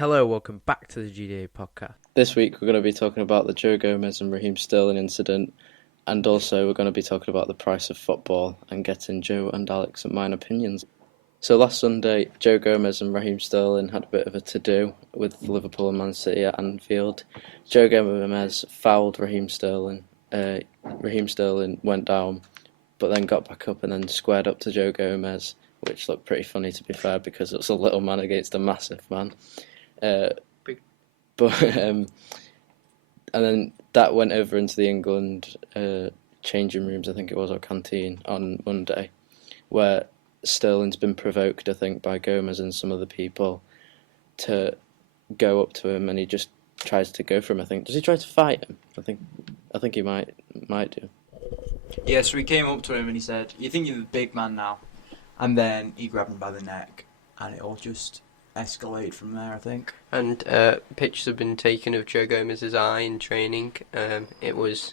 Hello, welcome back to the GDA podcast. This week we're going to be talking about the Joe Gomez and Raheem Sterling incident, and also we're going to be talking about the price of football and getting Joe and Alex and mine opinions. So last Sunday, Joe Gomez and Raheem Sterling had a bit of a to-do with Liverpool and Man City at Anfield. Joe Gomez fouled Raheem Sterling. Raheem Sterling went down, but then got back up and then squared up to Joe Gomez, which looked pretty funny to be fair because it was a little man against a massive man. And then that went over into the England changing rooms, I think it was, or canteen on Monday, where Sterling's been provoked, I think, by Gomez and some other people to go up to him, and he just tries to go for him. I think, does he try to fight him? I think he might do. Yeah, so he came up to him and he said, "You think you're the big man now?" And then he grabbed him by the neck, and it all just escalated from there, I think. And pictures have been taken of Joe Gomez's eye in training. It was,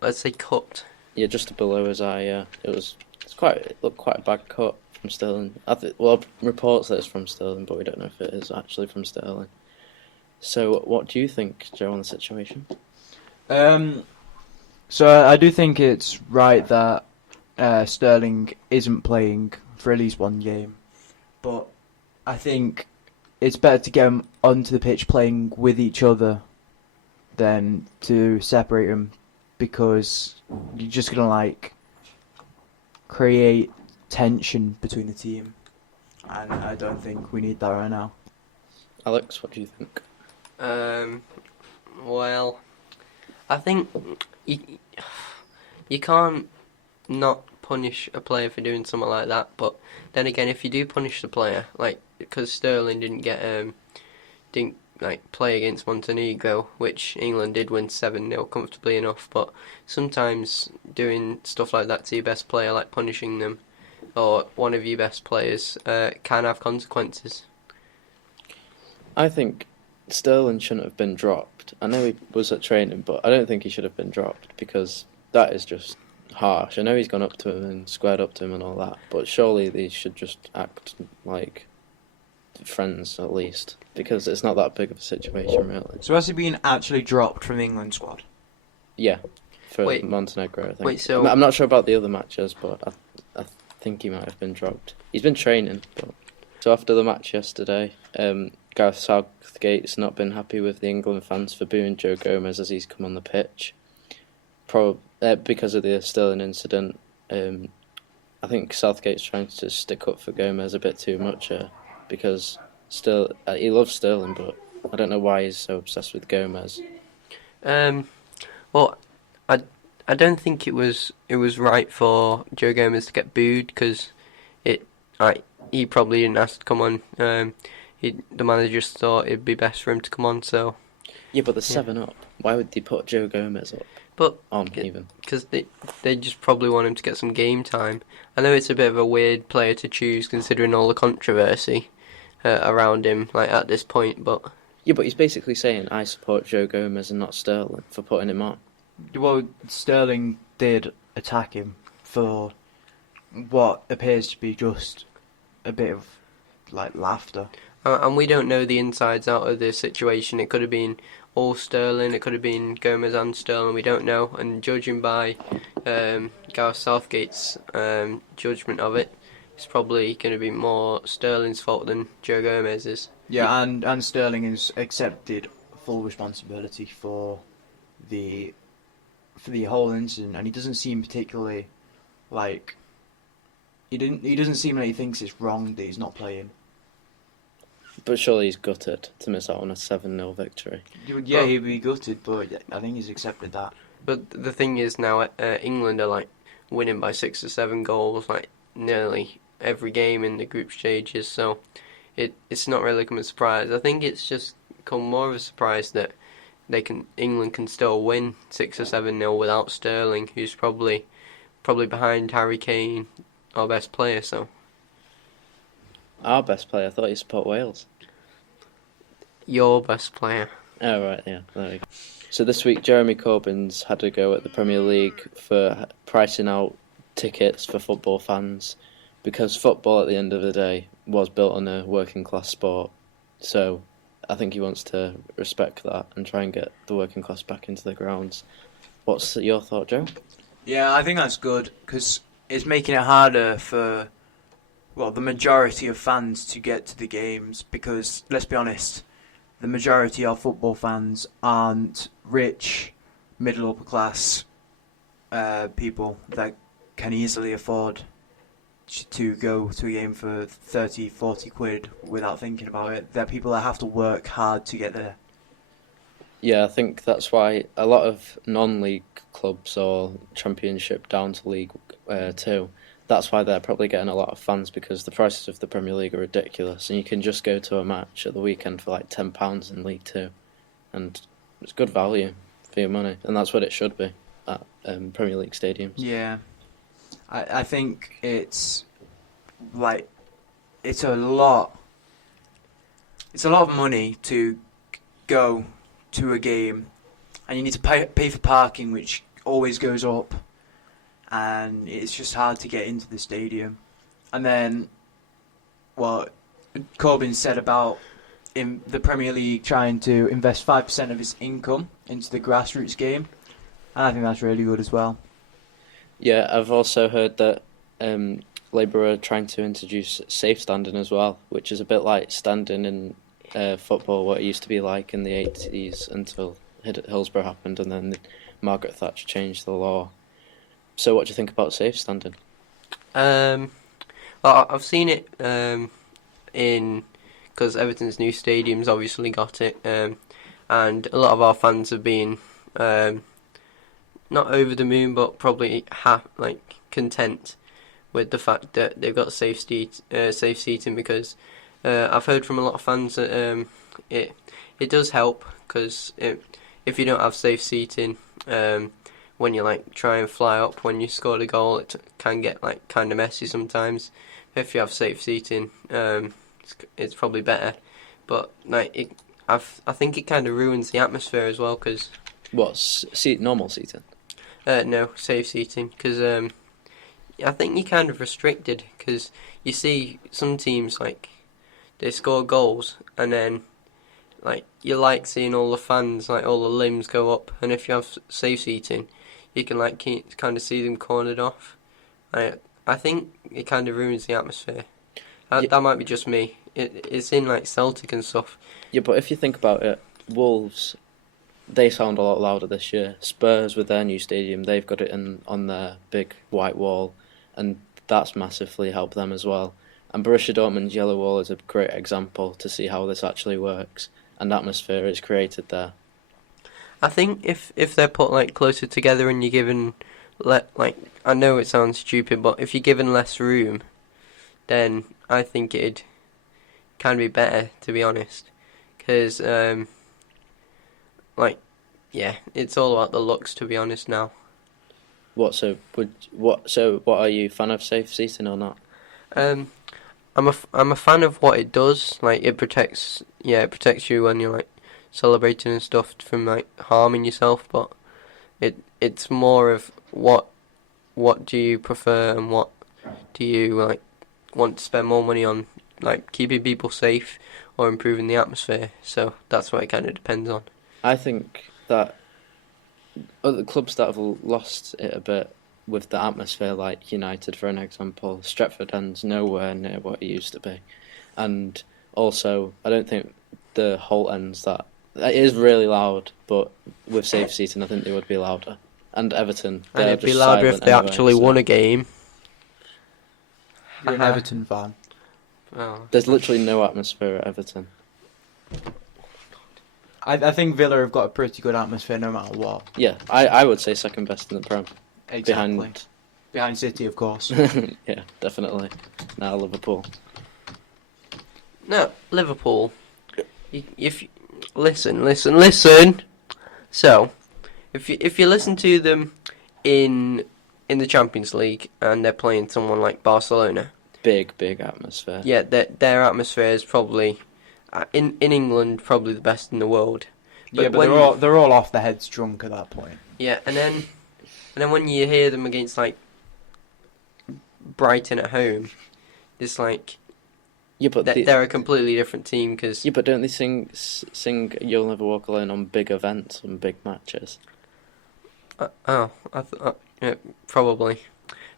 let's say, cut. Yeah, just below his eye. Yeah, it looked quite a bad cut from Sterling. Reports that it's from Sterling, but we don't know if it is actually from Sterling. So, what do you think, Joe, on the situation? So I do think it's right that Sterling isn't playing for at least one game, but I think it's better to get them onto the pitch playing with each other than to separate them, because you're just gonna create tension between the team, and I don't think we need that right now. Alex, what do you think? Well, I think you can't not punish a player for doing something like that. But then again, if you do punish the player, because Sterling didn't play against Montenegro, which England did win 7-0 comfortably enough. But sometimes doing stuff like that to your best player, like punishing them or one of your best players, can have consequences. I think Sterling shouldn't have been dropped. I know he was at training, but I don't think he should have been dropped because that is just harsh. I know he's gone up to him and squared up to him and all that, but surely they should just act like friends at least, because it's not that big of a situation really. So has he been actually dropped from the England squad? Yeah, for Montenegro, I think. Wait, so I'm not sure about the other matches, but I think he might have been dropped. He's been training, but... So after the match yesterday, Gareth Southgate's not been happy with the England fans for booing Joe Gomez as he's come on the pitch. Because of the Sterling incident. I think Southgate's trying to stick up for Gomez a bit too much because he loves Sterling, but I don't know why he's so obsessed with Gomez. Well, I don't think it was right for Joe Gomez to get booed because he probably didn't ask to come on. The manager just thought it'd be best for him to come on. So yeah, but the 7-up. Why would they put Joe Gomez up? But even because they just probably want him to get some game time. I know it's a bit of a weird player to choose considering all the controversy around him at this point, but yeah, but he's basically saying I support Joe Gomez and not Sterling for putting him on. Well, Sterling did attack him for what appears to be just a bit of laughter. And we don't know the insides out of this situation. It could have been all Sterling, it could have been Gomez and Sterling, we don't know. And judging by Gareth Southgate's judgment of it, it's probably going to be more Sterling's fault than Joe Gomez's. Yeah, and Sterling has accepted full responsibility for the whole incident, and he doesn't seem particularly he doesn't seem like he thinks it's wrong that he's not playing. But surely he's gutted to miss out on a 7-0 victory. Yeah, he'd be gutted, but I think he's accepted that. But the thing is now, England are winning by 6 or 7 goals nearly every game in the group stages, so it's not really come as a surprise. I think it's just come more of a surprise that England can still win 6 or 7-0 without Sterling, who's probably behind Harry Kane, our best player. So our best player? I thought you support Wales. Your best player. Oh right, yeah, there we go. So this week Jeremy Corbyn's had a go at the Premier League for pricing out tickets for football fans, because football at the end of the day was built on a working class sport. So I think he wants to respect that and try and get the working class back into the grounds. What's your thought, Joe? Yeah, I think that's good because it's making it harder for, well, the majority of fans to get to the games because, let's be honest, the majority of football fans aren't rich, middle upper class people that can easily afford to go to a game for 30, 40 quid without thinking about it. They're people that have to work hard to get there. Yeah, I think that's why a lot of non-league clubs or Championship down to League 2, that's why they're probably getting a lot of fans because the prices of the Premier League are ridiculous and you can just go to a match at the weekend for like £10 in League 2 and it's good value for your money and that's what it should be at Premier League stadiums. Yeah. I think it's like it's a lot of money to go to a game, and you need to pay for parking, which always goes up, and it's just hard to get into the stadium. And then, what Corbyn said about in the Premier League trying to invest 5% of its income into the grassroots game, and I think that's really good as well. Yeah, I've also heard that Labour are trying to introduce safe standing as well, which is a bit like standing in football, what it used to be like in the 80s until Hillsborough happened and then Margaret Thatcher changed the law. So what do you think about safe standing? Well, I've seen it because Everton's new stadium's obviously got it, and a lot of our fans have been not over the moon, but probably content with the fact that they've got safe seating because I've heard from a lot of fans that it does help because if you don't have safe seating, when you try and fly up when you scored a goal, it can get kind of messy sometimes. If you have safe seating, it's probably better. But I think it kind of ruins the atmosphere as well because Normal seating? No, safe seating because I think you're kind of restricted because you see some teams they score goals and then you seeing all the fans all the limbs go up, and if you have safe seating you can kind of see them cornered off. I think it kind of ruins the atmosphere. That might be just me. It's in Celtic and stuff. Yeah, but if you think about it, Wolves, they sound a lot louder this year. Spurs with their new stadium, they've got it on their big white wall, and that's massively helped them as well. And Borussia Dortmund's yellow wall is a great example to see how this actually works, and atmosphere is created there. I think if they're put closer together and you're given I know it sounds stupid, but if you're given less room, then I think it'd kind of be better, to be honest, because yeah, it's all about the looks, to be honest now. So what are you, fan of safe seating or not? I'm a fan of what it does. It protects you when you're celebrating and stuff from harming yourself. But it's more of what do you prefer and what do you want to spend more money on, keeping people safe or improving the atmosphere. So that's what it kind of depends on. I think that other clubs that have lost it a bit with the atmosphere, like United, for an example, Stretford End's nowhere near what it used to be. And also, I don't think the Holt End's that... It is really loud, but with safe seating, I think they would be louder. And Everton, and it'd be louder if they actually won a game. You're an Everton fan. Oh. There's literally no atmosphere at Everton. I think Villa have got a pretty good atmosphere no matter what. Yeah, I would say second best in the Prem. Exactly. Behind City, of course. Yeah, definitely. Now Liverpool. No, Liverpool. Listen. So, if you listen to them in the Champions League and they're playing someone like Barcelona, big atmosphere. Yeah, their atmosphere is probably in England probably the best in the world. But they're all off their heads drunk at that point. Yeah, and then when you hear them against Brighton at home, it's Yeah, but they're a completely different team because... Yeah, but don't they sing "You'll Never Walk Alone" on big events and big matches? Yeah, probably.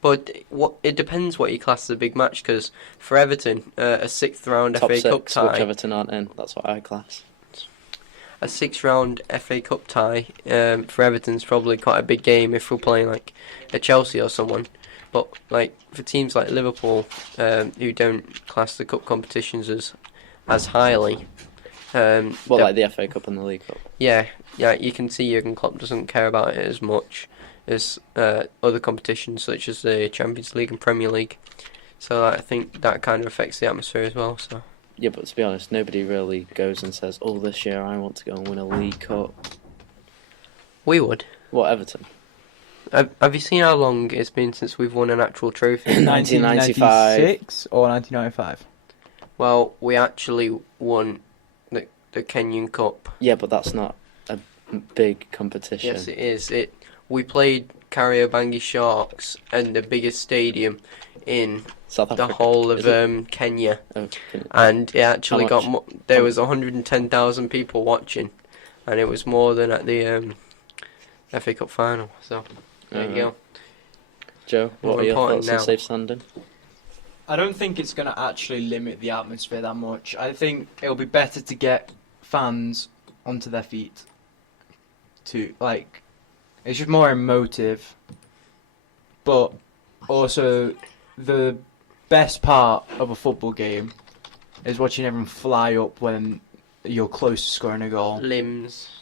But it depends what you class as a big match, because for Everton, a sixth round Top FA six, Cup tie... which Everton aren't in. That's what I class. A sixth round FA Cup tie for Everton's probably quite a big game if we're playing like a Chelsea or someone. But like for teams like Liverpool, who don't class the cup competitions as highly... like the FA Cup and the League Cup? Yeah, you can see Jurgen Klopp doesn't care about it as much as other competitions such as the Champions League and Premier League. So I think that kind of affects the atmosphere as well. So yeah, but to be honest, nobody really goes and says, "Oh, this year I want to go and win a League Cup." we would. What, Everton? Have you seen how long it's been since we've won an actual trophy? 1996 or 1995? Well, we actually won the Kenyan Cup. Yeah, but that's not a big competition. Yes, it is. We played Kariobangi Sharks in the biggest stadium in South the Africa. whole of Kenya, and it actually there was 110,000 people watching, and it was more than at the FA Cup final. So there you go. Joe, what are your thoughts on safe standing? I don't think it's going to actually limit the atmosphere that much. I think it'll be better to get fans onto their feet. It's just more emotive. But also, the best part of a football game is watching everyone fly up when you're close to scoring a goal. Limbs.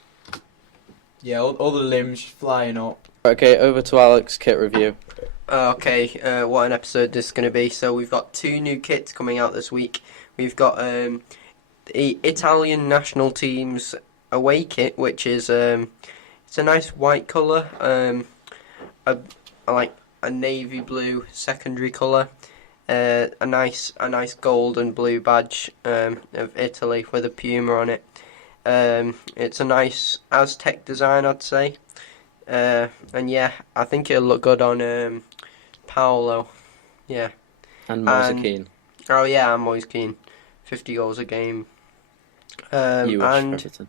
Yeah, all the limbs flying up. Okay, over to Alex, kit review. Okay, what an episode this is going to be. So we've got 2 new kits coming out this week. We've got the Italian national team's away kit, which is it's a nice white colour, like a navy blue secondary colour, a nice gold and blue badge of Italy with a puma on it. It's a nice Aztec design, I'd say. And yeah, I think it'll look good on Paolo. Yeah. And Moise Kean. Oh yeah, I'm always keen. 50 goals a game. Everton.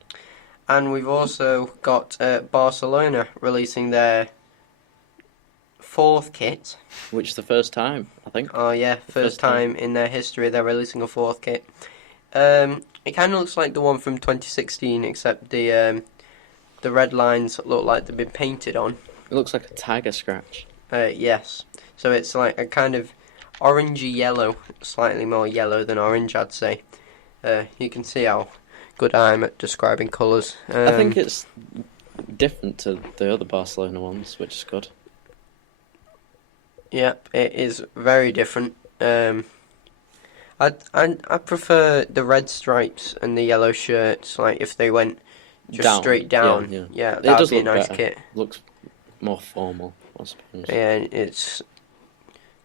And we've also got Barcelona releasing their 4th kit. Which is the first time, I think. Oh yeah, first time in their history they're releasing a 4th kit. It kind of looks like the one from 2016, except the red lines look like they've been painted on. It looks like a tiger scratch. Yes. So it's like a kind of orangey yellow, slightly more yellow than orange, I'd say. You can see how good I am at describing colours. I think it's different to the other Barcelona ones, which is good. Yep, it is very different. I prefer the red stripes and the yellow shirts. Like if they went just straight down, yeah, that would be a nice kit. Looks more formal, I suppose. Yeah, it's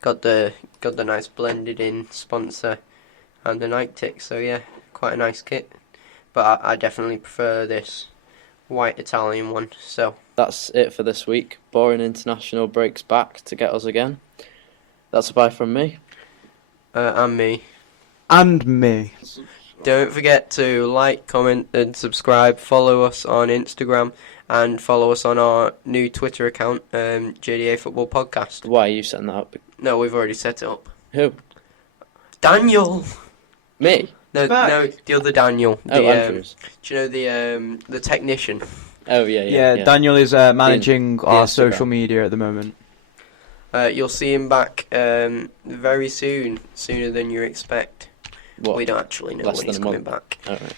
got the nice blended in sponsor and the Nike tick. So yeah, quite a nice kit. But I definitely prefer this white Italian one. So that's it for this week. Boring International breaks back to get us again. That's a bye from me. And me. And me. Don't forget to like, comment and subscribe. Follow us on Instagram and follow us on our new Twitter account, JDA Football Podcast. Why are you setting that up? No, we've already set it up. Who? Daniel! Me? No, the other Daniel. Andrews. Do you know the technician? Oh, yeah. Daniel is managing our Instagram. social media at the moment. You'll see him back very soon, sooner than you expect. What? We don't actually know Less when than he's a coming month. back. All right.